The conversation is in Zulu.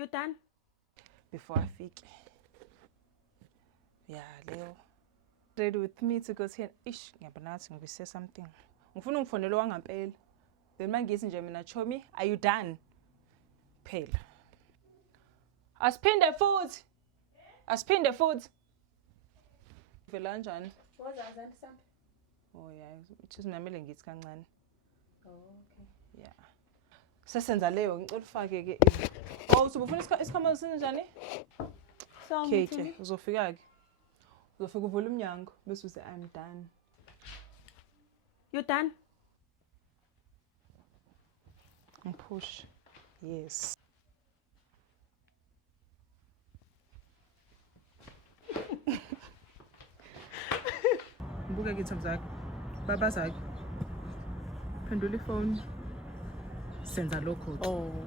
You done? Before I fake. Yeah, Leo. Ready with me to go to ish. Ngiyabona ngathi say something. Ngifuna ungifonele wangampela. Then mangithi nje mina Chomi, are you done? Phela. Asiphinde futhi. Asiphinde futhi. Vela kanjani? Wazazani sambe? Oh yeah, uthizimamele ngithi kancane. Oh, okay. Yeah. Sesenza leyo ngicela ufake ke. Oh, usubufuna isikhama sinjani? Okay, ke uzofika ke. Uzofika uvula umnyango bese uze I'm done. You done? Push. Yes. Buka ke ithombe zakho. Baba zakho. Phendula ifone. Senza lokho. Oh.